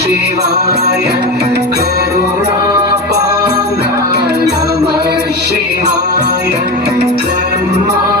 शिवाय करुणापाङ्गा नमः शिवाय धर्माध्यक्षा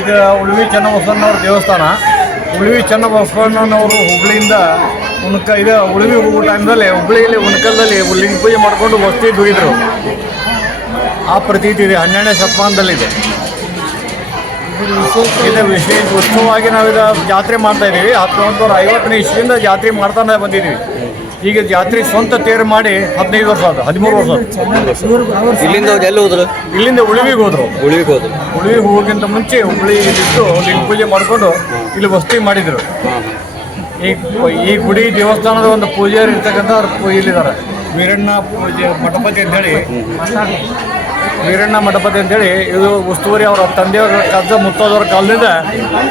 ಇದು ಉಳ್ವಿ ಚೆನ್ನಬಸವಣ್ಣವ್ರ ದೇವಸ್ಥಾನ. ಉಳ್ವಿ ಚೆನ್ನಬಸವಣ್ಣನವರು ಹುಬ್ಳಿಯಿಂದ ಉಣ್ಕ, ಇದು ಉಳ್ವಿ ಹೋಗೋ ಟೈಮ್ದಲ್ಲಿ ಹುಬ್ಳಿಯಲ್ಲಿ ಉಣ್ಕಲ್ದಲ್ಲಿ ಲಿಂಗ ಪೂಜೆ ಮಾಡಿಕೊಂಡು ವಸ್ತಿ ದುಡಿದ್ರು. ಆ ಪ್ರತೀತಿ ಇದೆ, ಹನ್ನೆರಡನೇ ಶತಮಾನದಲ್ಲಿದೆ. ಇದು ವಿಶೇಷ ಉತ್ಸವವಾಗಿ ನಾವಿದ ಜಾತ್ರೆ ಮಾಡ್ತಾ ಇದ್ದೀವಿ. ಹತ್ತೊಂಬತ್ತು ನೂರ ಐವತ್ತನೇ ಇಸ್ವಿಯಿಂದ ಜಾತ್ರೆ ಮಾಡ್ತಾನೆ ಬಂದಿದ್ದೀವಿ. ಈಗ ಜಾತ್ರೆ ಸ್ವಂತ ತೇರು ಮಾಡಿ ಹದಿನೈದು ವರ್ಷ ಆದ ಹದಿಮೂರು ವರ್ಷ ಆದ. ಇಲ್ಲಿಂದ ಅವ್ರು ಎಲ್ಲಿ ಹೋದ್ರು? ಇಲ್ಲಿಂದ ಉಳಿವಿಗೆ ಹೋದ್ರು. ಉಳಿವಿಗೆ ಹೋದ್ರು. ಉಳಿವಿಗೆ ಹೋಗೋಕ್ಕಿಂತ ಮುಂಚೆ ಹುಬ್ಳಿಯಲ್ಲಿದ್ದು ಲಿಂಗ ಪೂಜೆ ಮಾಡಿಕೊಂಡು ಇಲ್ಲಿ ವಸತಿ ಮಾಡಿದ್ರು. ಈ ಈ ಗುಡಿ ದೇವಸ್ಥಾನದ ಒಂದು ಪೂಜಾರಿ ಇರ್ತಕ್ಕಂಥ ಇಲ್ಲಿದ್ದಾರೆ. ವೀರಣ್ಣ ಪೂಜೆ ಮಠಪತಿ ಅಂತೇಳಿ. ವೀರಣ್ಣ ಮಠಪತಿ ಅಂತೇಳಿ ಇದು ಉಸ್ತುವಾರಿ ಅವರ ತಂದೆಯವರ ಕಾಲದ ಮುತ್ತಾದವ್ರ ಕಾಲದಿಂದ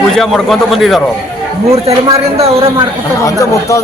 ಪೂಜೆ ಮಾಡ್ಕೊಂತ ಬಂದಿದ್ದಾರೆ ಅವರು. ಮೂರು ತಲೆಮಾರಿಂದ ಅವರೇ ಮಾಡ್ಕೊತ ಮುತ್ತಾದ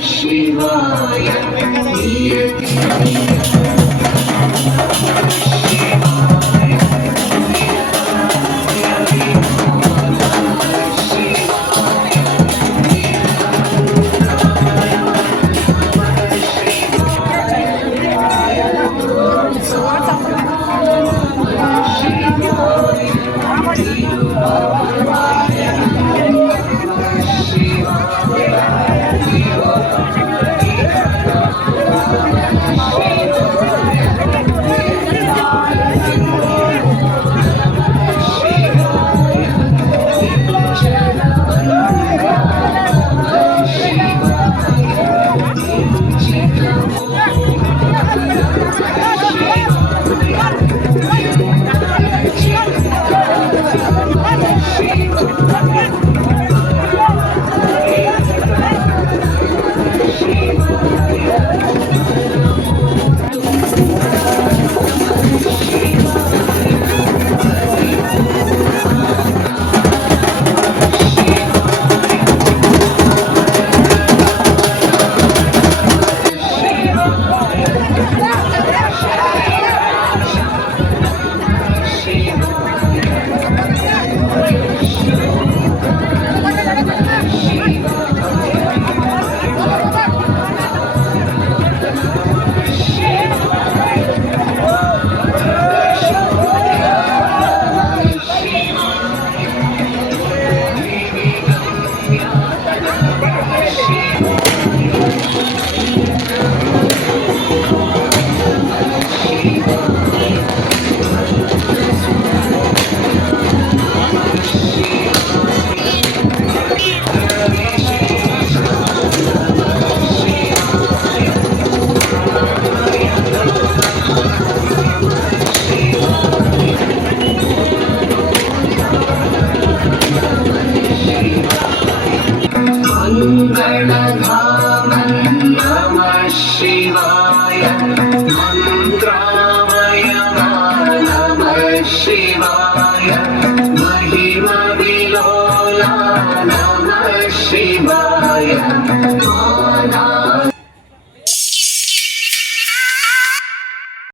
शिवाय